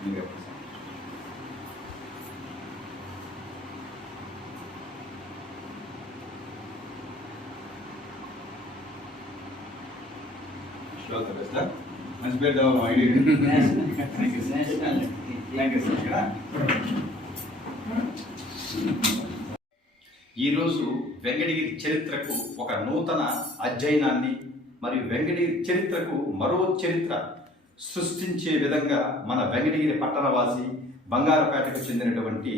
Sure, you sir ఈరోజు వెంకటగిరి చరిత్రకు ఒక నూతన అధ్యయనాన్ని మరియు వెంకటగిరి చరిత్రకు మరో చరిత్ర సృష్టించే విధంగా మన వెంకటగిరి పట్టణవాసి బంగారపేటకు చెందినటువంటి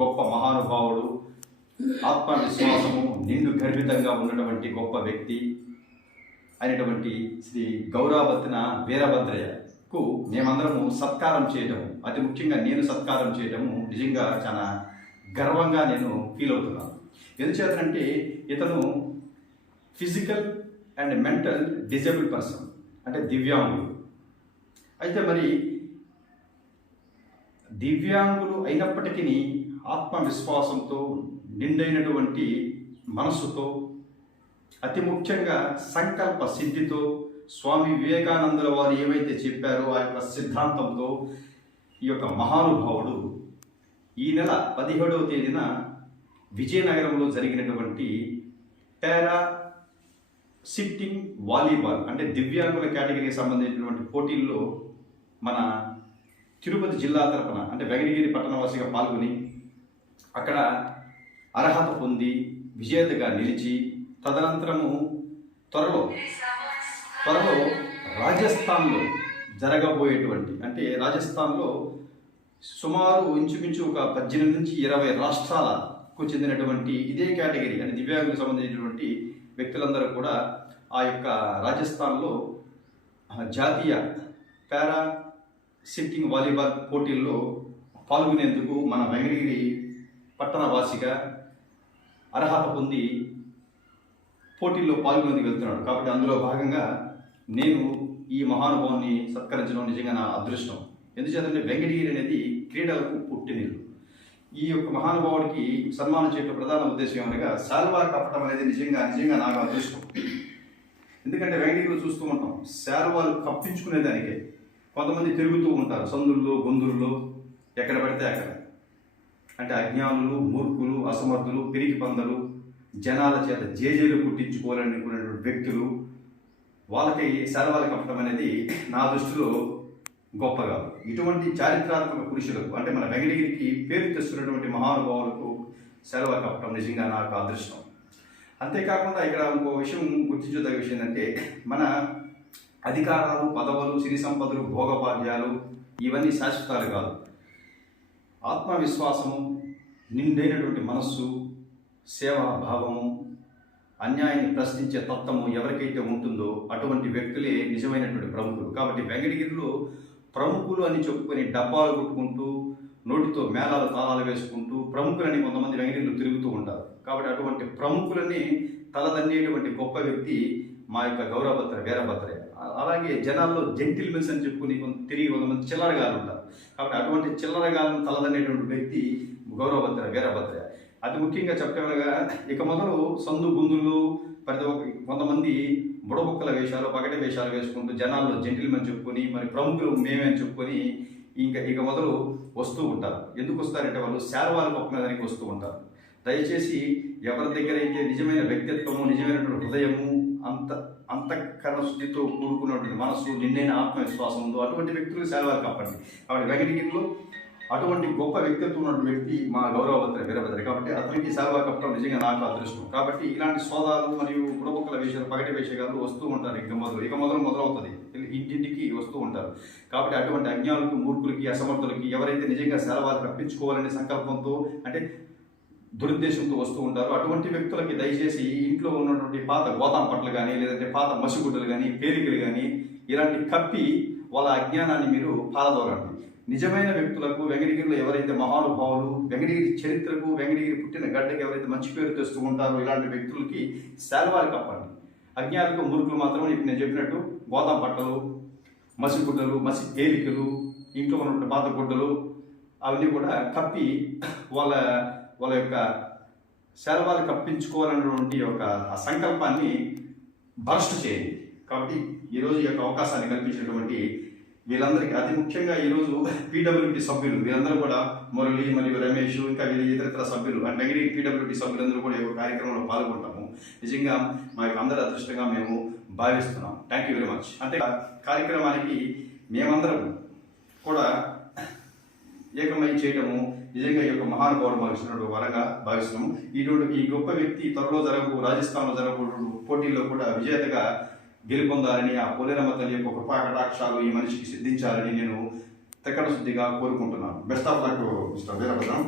గొప్ప మహానుభావుడు ఆత్మవిశ్వాసము నిండు గర్భితంగా ఉన్నటువంటి గొప్ప వ్యక్తి అయినటువంటి శ్రీ గౌరవభద్న వీరభద్రయ్యకు మేమందరము సత్కారం చేయటము అతి ముఖ్యంగా నేను సత్కారం చేయటము నిజంగా చాలా గర్వంగా నేను ఫీల్ అవుతున్నాను. ఎందుచేతనంటే ఇతను physical and mental disable person అంటే దివ్యాంగుడు. అయితే మరి దివ్యాంగులు అయినప్పటికీ ఆత్మవిశ్వాసంతో నిండైనటువంటి మనస్సుతో అతి ముఖ్యంగా సంకల్ప సిద్ధితో స్వామి వివేకానందుల వారు ఏవైతే చెప్పారో ఆ యొక్క సిద్ధాంతంతో ఈ యొక్క మహానుభావుడు ఈ నెల పదిహేడవ తేదీన విజయనగరంలో జరిగినటువంటి పారా సిట్టింగ్ వాలీబాల్ అంటే దివ్యాంగుల కేటగిరీకి సంబంధించినటువంటి పోటీల్లో మన తిరుపతి జిల్లా తరపున అంటే వెంకటగిరి పట్టణవాసిగా పాల్గొని అక్కడ అర్హత పొంది విజేతగా నిలిచి తదనంతరము త్వరలో త్వరలో రాజస్థాన్లో జరగబోయేటువంటి అంటే రాజస్థాన్లో సుమారు ఇంచుమించు ఒక పద్దెనిమిది నుంచి ఇరవై రాష్ట్రాలకు చెందినటువంటి ఇదే కేటగిరీ అంటే దివ్యాంగులకు సంబంధించినటువంటి వ్యక్తులందరూ కూడా ఆ యొక్క రాజస్థాన్లో జాతీయ పారా సిట్టింగ్ వాలీబాల్ పోటీల్లో పాల్గొనేందుకు మన వెంకటగిరి పట్టణవాసిగా అర్హత పొంది పోటీల్లో పాల్గొనేందుకు వెళ్తున్నాడు. కాబట్టి అందులో భాగంగా నేను ఈ మహానుభావుని సత్కరించడం నిజంగా నా అదృష్టం. ఎందుచేతంటే వెంకటగిరి అనేది క్రీడలకు పుట్టినిల్లు. ఈ యొక్క మహానుభావుడికి సన్మానం చేయడం ప్రధాన ఉద్దేశం ఏమనగా శాల్వా కప్పటం అనేది నిజంగా నిజంగా నాకు అదృష్టం. ఎందుకంటే వెంకటగిరిలో చూస్తూ ఉంటాం శాల్వాలు కప్పించుకునేదానికే. కొంతమంది తిరుగుతూ ఉంటారు. సందుల్లో గొంతుల్లో ఎక్కడ పడితే అక్కడ. అంటే అజ్ఞానులు మూర్ఖులు అసమర్థులు పిరికి పందలు జనాల చేత జేజేలు పుట్టించుకోవాలనుకునేటువంటి వ్యక్తులు వాళ్ళకి సెలవులు కప్పటం అనేది నా దృష్టిలో గొప్ప కాదు. ఇటువంటి చారిత్రాత్మక పురుషులకు అంటే మన వెంకటగిరికి పేరు తెస్తున్నటువంటి మహానుభావులకు సెలవు కప్పటం నిజంగా నాకు అదృష్టం. అంతేకాకుండా ఇక్కడ ఇంకో విషయం గుర్తించదగ్గ విషయం ఏంటంటే మన అధికారాలు పదవులు సిరి సంపదలు భోగభాగ్యాలు ఇవన్నీ శాశ్వతాలు కాదు. ఆత్మవిశ్వాసము నిండైనటువంటి మనస్సు సేవా భావము అన్యాయాన్ని ప్రశ్నించే తత్వము ఎవరికైతే ఉంటుందో అటువంటి వ్యక్తులే నిజమైనటువంటి ప్రముఖులు. కాబట్టి వెంకటగిరిలో ప్రముఖులు అని చెప్పుకొని డబ్బాలు కొట్టుకుంటూ నోటితో మేళాలు తాళాలు వేసుకుంటూ ప్రముఖులని కొంతమంది వెంకటగిరిలో తిరుగుతూ ఉంటారు. కాబట్టి అటువంటి ప్రముఖులని తలదన్నేటువంటి గొప్ప వ్యక్తి మా యొక్క గౌరవభద్ర వీరభద్రే అలాగే జనాల్లో జెంటిల్మెన్స్ అని చెప్పుకుని కొంత తిరిగి కొంతమంది చిల్లరగాలు ఉంటారు కాబట్టి అటువంటి చిల్లరగాలను తలదనేటువంటి వ్యక్తి గౌరవభద్ర వీరభద్ర. అతి ముఖ్యంగా చెప్పగలగా ఇక మొదలు సందు గుందులు ప్రతి ఒక్క కొంతమంది బుడబుక్కల వేషాలు పగటి వేషాలు వేసుకుంటూ జనాల్లో జెంటిల్మెన్ చెప్పుకొని మరి ప్రముఖులు మేమే అని చెప్పుకొని ఇంకా ఇక మొదలు వస్తూ ఉంటారు. ఎందుకు వస్తారంటే వాళ్ళు శారవాల దానికి వస్తూ ఉంటారు. దయచేసి ఎవరి దగ్గర అయితే నిజమైన వ్యక్తిత్వము నిజమైనటువంటి హృదయము అంత అంతఃకరణ శుద్ధితో కూడుకున్నటువంటి మనస్సు నిన్నైన ఆత్మవిశ్వాసం ఉందో అటువంటి వ్యక్తులకు సేవలు కప్పండి. కాబట్టి వెంకటగిరిలో అటువంటి గొప్ప వ్యక్తిత్వం ఉన్నటువంటి వ్యక్తి మా గౌరవభద్ర వీరభద్ర కాబట్టి అతనికి సేవా కప్పడం నిజంగా నాకు అదృష్టం. కాబట్టి ఇలాంటి సోదాలు మరియు గుడబొక్కల విషయాలు పగటి విషయాలు వస్తూ ఉంటారు ఇక మొదలు ఇక మొదలు మొదలవుతుంది. ఇంటింటికి వస్తూ ఉంటారు. కాబట్టి అటువంటి అజ్ఞానులకు మూర్ఖులకి అసమర్థులకి ఎవరైతే నిజంగా సేవలు కప్పించుకోవాలనే సంకల్పంతో అంటే దురుద్దేశంతో వస్తూ ఉంటారు. అటువంటి వ్యక్తులకి దయచేసి ఇంట్లో ఉన్నటువంటి పాత గోదాం పట్లు కానీ లేదంటే పాత మసిగుడ్డలు కానీ పేరికలు కానీ ఇలాంటి కప్పి వాళ్ళ అజ్ఞానాన్ని మీరు పాలదోరండి నిజమైన వ్యక్తులకు వెంకటగిరిలో ఎవరైతే మహానుభావులు వెంకటగిరి చరిత్రకు వెంకటగిరి పుట్టిన గడ్డకి ఎవరైతే మంచి పేరు తెస్తూ ఉంటారో ఇలాంటి వ్యక్తులకి శాల్వాలు కప్పండి. అజ్ఞానులకు మురుకులు మాత్రం ఇప్పుడు నేను చెప్పినట్టు గోదాం పట్టలు మసిగుడ్డలు మసి పేలికలు ఇంట్లో ఉన్నటువంటి పాత గుడ్డలు అవన్నీ కూడా కప్పి వాళ్ళ వాళ్ళ యొక్క శాల్వాలు కప్పించుకోవాలన్నటువంటి యొక్క ఆ సంకల్పాన్ని భరస్ట్ చేయండి. కాబట్టి ఈరోజు ఈ యొక్క అవకాశాన్ని కల్పించినటువంటి వీళ్ళందరికీ అతి ముఖ్యంగా ఈరోజు పీడబ్ల్యూడి సభ్యులు వీళ్ళందరూ కూడా మురళి మరియు రమేష్ ఇంకా వీరి ఇతర సభ్యులు అంటే నెగిరి పీడబ్ల్యూడి సభ్యులందరూ కూడా ఈ కార్యక్రమంలో పాల్గొంటాము. నిజంగా మా యొక్క అందరి అదృష్టంగా మేము భావిస్తున్నాం. థ్యాంక్ యూ వెరీ మచ్ అంటే కార్యక్రమానికి మేమందరం కూడా ఏకమై చేయటము నిజంగా ఈ యొక్క మహానుభావుడు ఇచ్చినటువంటి వరంగా భావిస్తున్నాము. ఇటువంటి ఈ గొప్ప వ్యక్తి త్వరలో జరగబో రాజస్థాన్లో జరగబోటు పోటీల్లో కూడా విజేతగా గెలుపొందాలని ఆ పోలేరమ్మ తల్లి యొక్క కృపా కటాక్షాలు ఈ మనిషికి సిద్ధించాలని నేను తెక్కడ శుద్ధిగా కోరుకుంటున్నాను best of luck mister Veerabhadram.